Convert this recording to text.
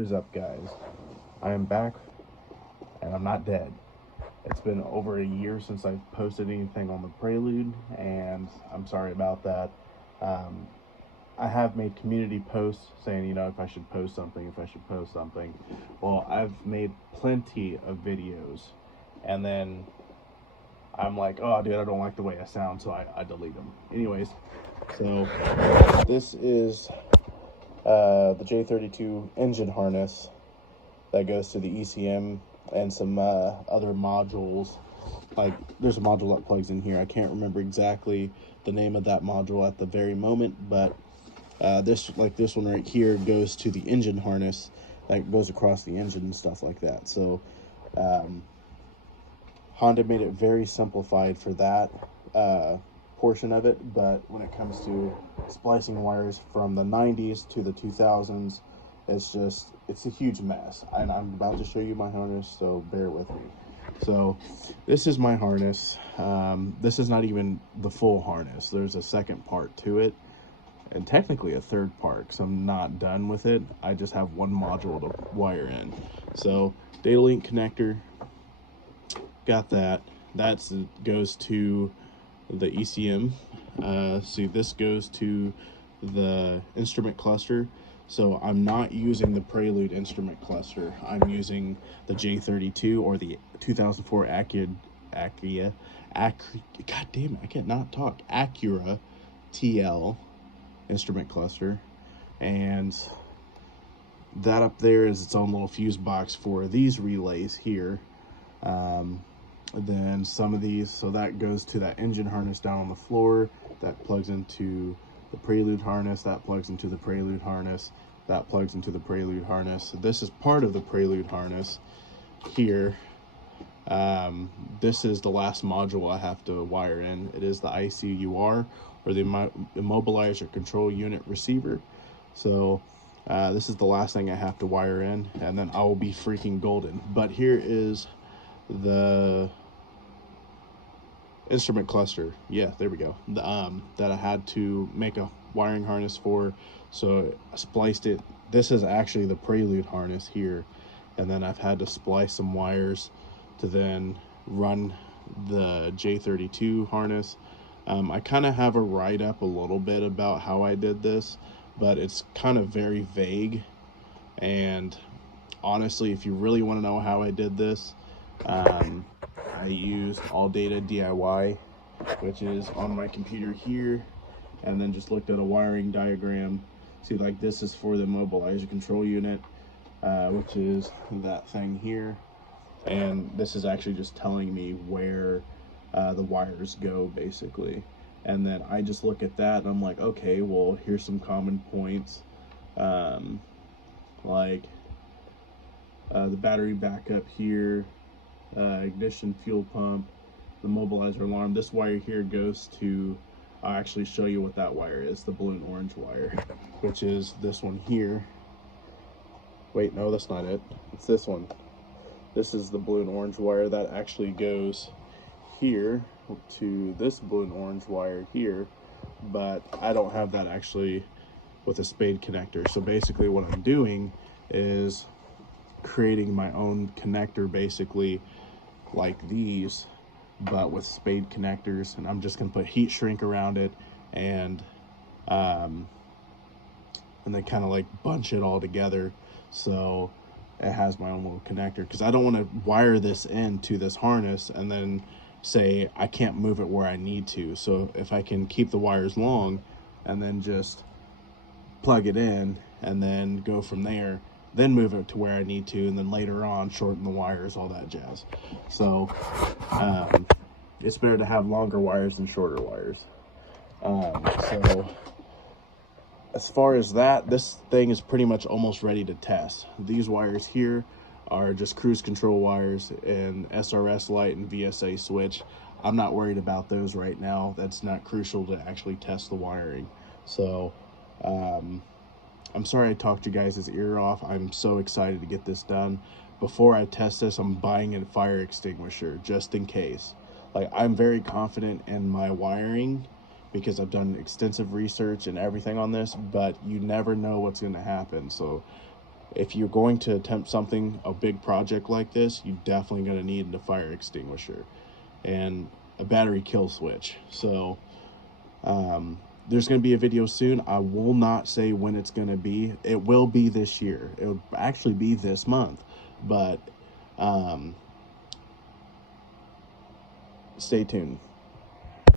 What is up, guys? I am back and I'm not dead. It's been over a year since I've posted anything on the Prelude, and I'm sorry about that. Um, I have made community posts saying, if I should post something, if I should post something. Well, I've made plenty of videos, and then I'm like, oh, dude, I don't like the way I sound, so I delete them. Anyways, so this is the J32 engine harness that goes to the ECM and some other modules. Like, there's a module that plugs in here. I can't remember exactly the name of that module at the very moment, but this one right here goes to the engine harness that goes across the engine and stuff like that. So Honda made it very simplified for that portion of it, but when it comes to splicing wires from the 90s to the 2000s, it's a huge mess. And I'm about to show you my harness, so bear with me. So this is my harness. This is not even the full harness. There's a second part to it, and technically a third part, because I'm not done with it. I just have one module to wire in. So data link connector, got that. That goes to the ECM. See, this goes to the instrument cluster. So I'm not using the Prelude instrument cluster. I'm using the J32 or the 2004 Acura, God damn it, I can't not talk. Acura TL instrument cluster. And that up there is its own little fuse box for these relays here. Then some of these, so that goes to that engine harness down on the floor, that plugs into the Prelude harness, that plugs into the Prelude harness, that plugs into the Prelude harness. So this is part of the Prelude harness here. This is the last module I have to wire in. It is the ICUR, or the Immobilizer Control Unit Receiver. So this is the last thing I have to wire in, and then I will be freaking golden. But here is the instrument cluster, yeah, there we go, that I had to make a wiring harness for. So I spliced it. This is actually the Prelude harness here, and then I've had to splice some wires to then run the J32 harness. I kind of have a write-up a little bit about how I did this, but it's kind of very vague, and honestly, if you really want to know how I did this, I used All Data DIY, which is on my computer here, and then just looked at a wiring diagram. See, like, this is for the mobilizer control unit, which is that thing here, and this is actually just telling me where the wires go, basically. And then I just look at that and I'm like, okay, well, here's some common points, like the battery backup here, ignition fuel pump, the mobilizer alarm. This wire here goes to, I'll actually show you what that wire is, the blue and orange wire, which is this one here. Wait, no, that's not it. It's this one. This is the blue and orange wire that actually goes here to this blue and orange wire here, but I don't have that actually with a spade connector. So basically what I'm doing is creating my own connector, basically like these, but with spade connectors, and I'm just gonna put heat shrink around it, and then kind of like bunch it all together so it has my own little connector, because I don't want to wire this into this harness and then say I can't move it where I need to. So if I can keep the wires long and then just plug it in and then go from there, then move it to where I need to, and then later on shorten the wires, all that jazz. So it's better to have longer wires than shorter wires. So as far as that, this thing is pretty much almost ready to test. These wires here are just cruise control wires and SRS light and VSA switch. I'm not worried about those right now. That's not crucial to actually test the wiring. So I'm sorry I talked you guys' ear off. I'm so excited to get this done. Before I test this, I'm buying a fire extinguisher just in case. Like, I'm very confident in my wiring because I've done extensive research and everything on this, but you never know what's going to happen. So if you're going to attempt something, a big project like this, you definitely going to need a fire extinguisher and a battery kill switch. So there's going to be a video soon. I will not say when it's going to be. It will be this year. It will actually be this month, but stay tuned.